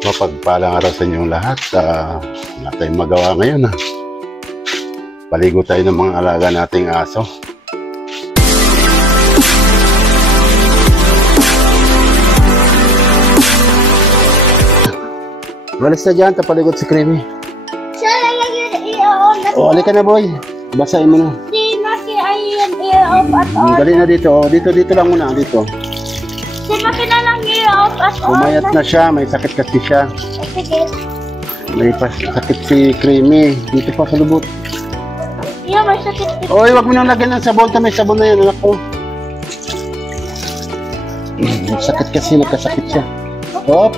Mapagpalang araw sa inyong lahat. Wala tayong magawa ngayon. Paligo tayo ng mga alaga nating aso. Walis na dyan, tapaligot si Creamy. Siya lang yung i-on. O, alika na boy. Basahin mo na. Si Maki ay yung i-off at on. Dali na dito. O, dito lang muna. Dito. Si Maki na lang i-off at on. Umayat na siya. May sakit kasi siya. Sige. May sakit si Creamy. Dito pa sa lubot. Iya, may sakit. Oy, wag mo nang lagyan ng sabon. May sabon na yan, anak ko. May sakit kasi. Nagkasakit siya. Oops.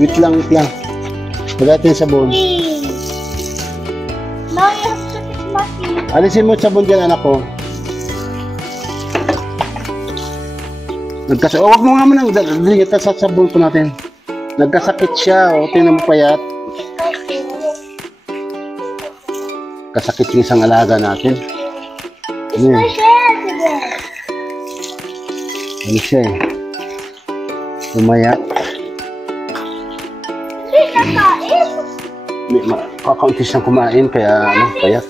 Wait lang. Lagyan yung sabon. Now you have to fix Maki. Alisin mo yung sabon dyan, anak ko. Wag mo nga muna. Dali sa sabon po natin. Nagkasakit siya. O, tingnan mo payat. Kasakit yung isang alaga natin. Ano siya eh. Umayat. Hindi nakain. Kakaunti siyang kumain kaya payat.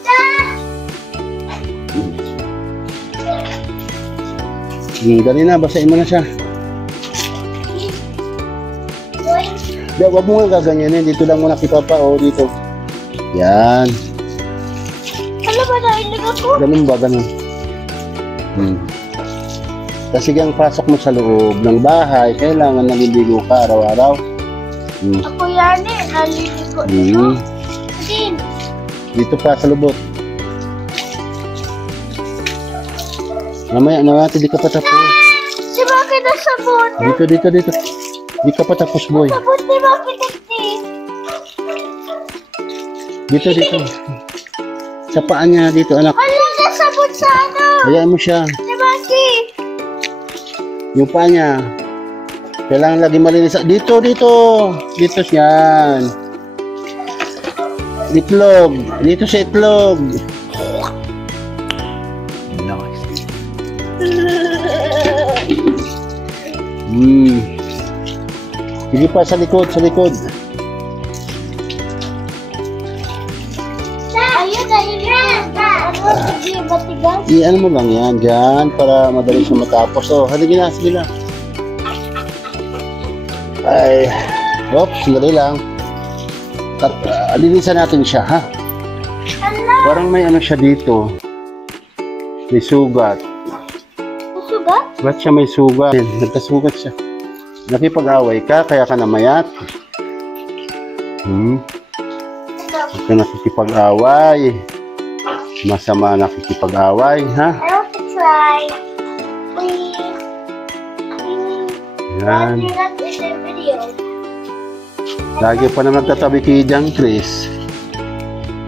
Dali na, basahin mo na siya. Wag mo nga gaganyanin. Dito lang muna kay Papa. O, dito. Yan. Ano ba nailig ako? Ganun ba? Ganun. Kasi ang pasok mo sa loob ng bahay, kailangan naliligo ka araw-araw. Ako yan eh. Naliligo dito. Din. Dito pa sa lubot. Mamaya na natin, di ka pa tapos. Si Maki na sabon. Dito. Di ka pa tapos, boy. Sabon si Maki tagti. Dito. Sa paa niya, dito, anak. Wala na sabon sa ano. Hayaan mo siya. Si Maki. Yung paa niya. Kailangan lagi malinis. Dito. Dito yan. Itlog. Dito sa itlog. Nice. Sige pa sa likod. Ayun. Ano, batigas? Ano mo lang yan dyan para madali siya matapos. Oh, sige na. Ay, oops, dali lang. Linisan natin siya, ha? Parang may ano siya dito. May sugat. Sugat? Ba't siya may sugat? Nagkasugat siya. Nakipag-away ka, kaya ka namayat. Huwag ka nakikipag-away. Masama nakikipag-away, ha? I want to try. Yan. Lagi pa na magtatabi kay John Chris.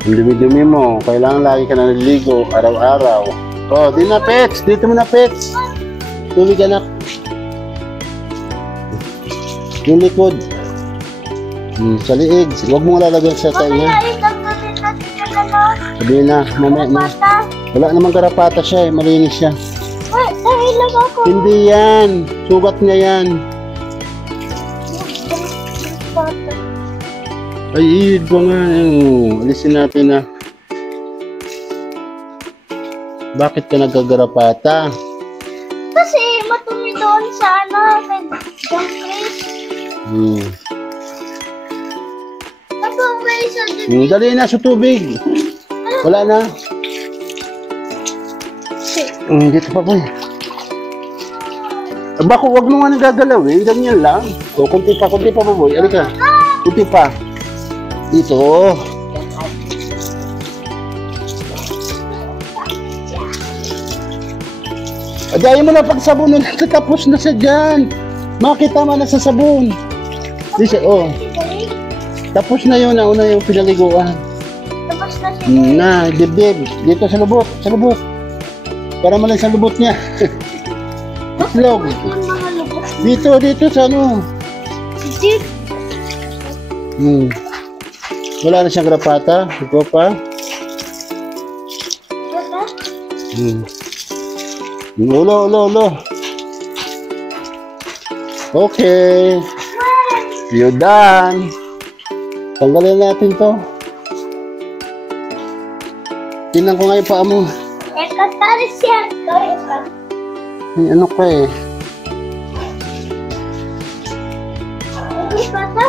Ang dumi-dumi mo. Kailangan lagi ka na naliligo araw-araw. Oh, di na pets. Dito mo na pets. Tulig anak. Yung likod. Sa liig. Huwag mo lalagyan sa tayo. Sabi na. Mamaya. Wala namang karapata siya eh. Malinis siya. Dahil lang ako. Hindi yan. Sugat niya yan. Ay, iid ko nga. Alisin natin na. Bakit ka nagagarapata? Kasi matumi doon sa ano, kay John Chris. Napaway sa dito. Dali na sa tubig. Wala na. Dito pa boy. Bako, wag mo nga nagagalawin. Ganyan lang. O, kunti pa pa boy. Alika. Kunti pa. Dito. Agayin mo na pagsabon na tapos na siya dyan. Makita mo na sa sabon. Dito, oh. Tapos na yun. Nauna yung pinaliguan. Tapos na siya. Na, dibdib. Dito sa lubot. Para malang sa lubot niya. Itlog. Dito sa ano. Wala na siyang grapata. Ito pa. Ulo. Okay. You done. Tanggalin natin to. Tingnan ko nga yung paa mo. Katalis yan. Ay, ano ka eh? Hindi pa ito.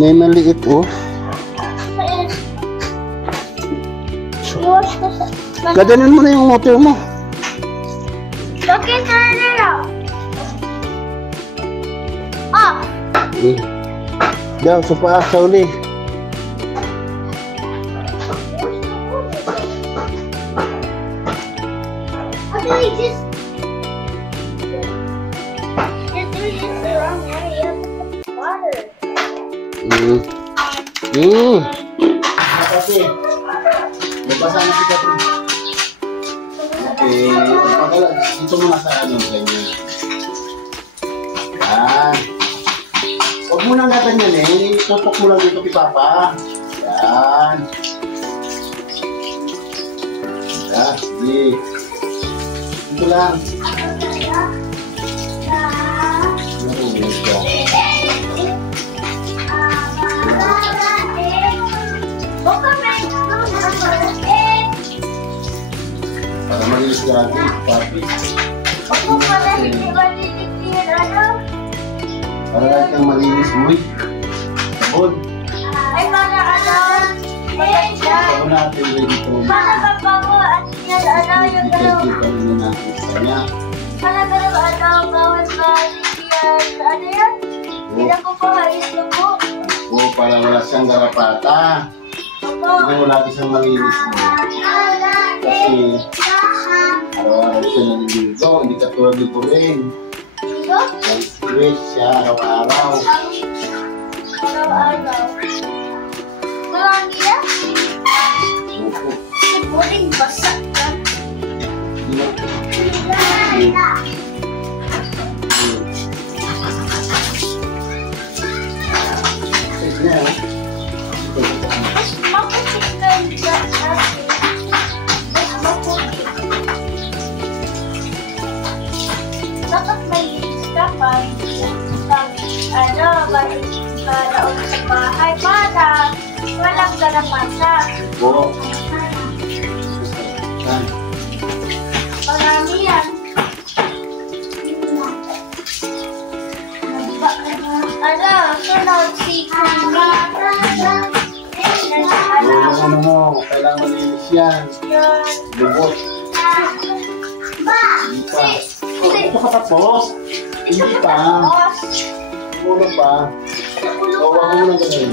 May maliit oh. Iwas ko sa... Gadanin mo na yung motor mo. Bakit na lang? Ah! Daw, sa paa, sa uli. Actually, just do this the wrong way. You have to put water. Kasi, magbasa na si Katin. Okay, pagkala, ito muna sa ano, ganyan. Yan. Huwag mo nang gaganyan eh. Tutok mo lang dito kay Papa. Yan. Yan, sige. Ito lang. Narulit ka. Para malinis natin, Papi. Para lahat ng malinis, uy. Sabon. Ay, para ano? Maganda. Sabon natin ready to. Para papago at yan, ano, yung gano'n. Kita nyo natin sa kanya. Para gano'n, ano, bawal ba yan? Ano yan? Pinakukuhain ko po. Oo, para wala siyang garapata. Opo. Hindi mo natin siyang malinis mo. Kasi araw-araw siya naliligo, hindi katulad ni Puring. Dito? Nag-stress siya araw-araw. Araw-araw. Marami yan? Opo. Muling basak ka. Mas maputik ka dyan natin. Mas maputik. Dapat may linis ka pa. Ano, balik ka naon sa bahay para walang galamasa. Oo. Marami yan. Ano, sunod si Kuma. Yung ano mo, kailangan malinis yan. Lubot. Hindi pa. Oh, ito ka tapos. Hindi pa. Ulo pa. Gawa mo na ganun.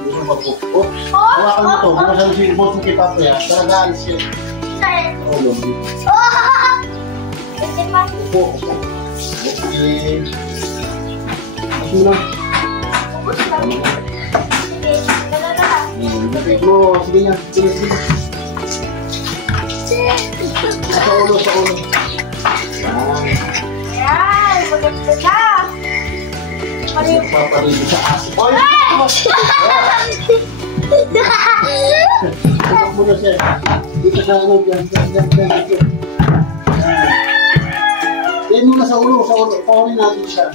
Hindi mo mapukpok. Hawakan mo to. Bukasan mo si boss mo kay Papa yan. Talagaan siya. Ulo. Upo. Okay. Mas mo na. Lapit mo. Sige na. Sige. Sa ulo. Yan. Ayan, maganda na. Paparinig sa aso. Oy! Tutok mo na siya. Dito sa ano dyan. Dito. Diyan mo na sa ulo. Paunin natin siya.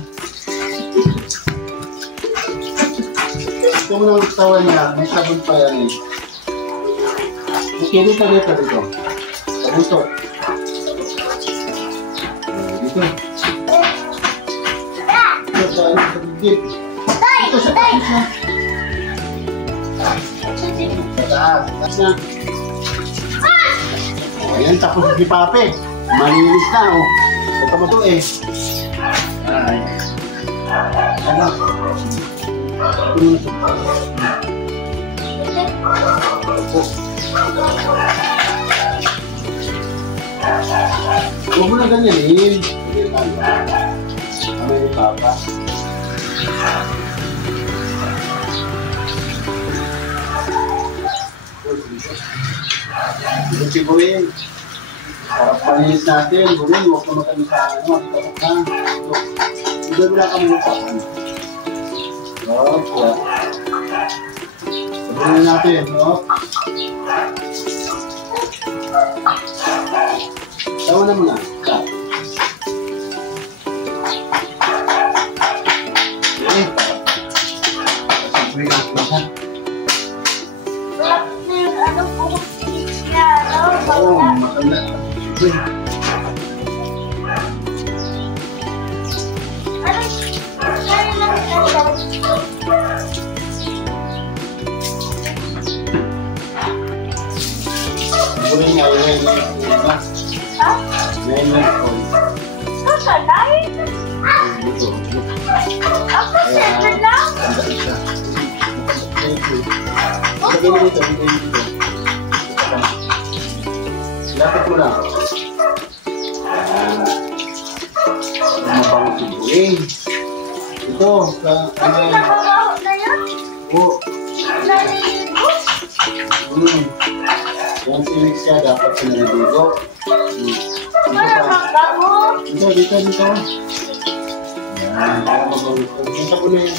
Ito mo na magtawa niya. May sabon pa yan eh. Okay, dito. Sabunto. Dito. Sa bibig. Dito sa taas na. Sa taas na. Ayan, tapos si Pape. Malinis na, oh. Huwag ka mato eh. Ay. Ano? Huwag mo na ganyanin. Ano yung Papa? Ito si Burin. Para palinis natin. Burin, huwag ka matamis sa ano. Ikatok na. Hindi wala ka muna papan. Okay. Sabihin natin. Tawa na muna. Okay. May nakita. Ano po? Oo, matanda. Kunin nga, ngayon na. Ha? Ngayon na po. Kasalay? Dito. Ako seven lang? Tanda siya. Thank you. Sabihin dito, dito. Lapit mo lang. Mabang sigurin. Ito, Ano nakabaho na yan? Oo. Naligo? Yan si Rick siya, dapat sinaligo. Wala kang bago? Dito. Yan, mabang ito. Yan sa puno yan.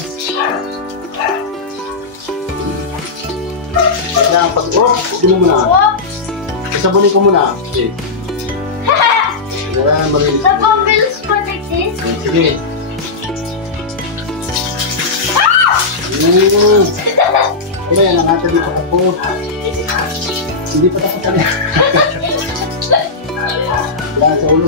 Kailangan pag-off, mo muna. Wop! Isabunin ko muna. Okay. Kailangan marilis. Sa pambilis pa nagsis? Sige. Wala yan, nakatali pa ako. Hindi pa tapos kami. Kailangan sa ulo.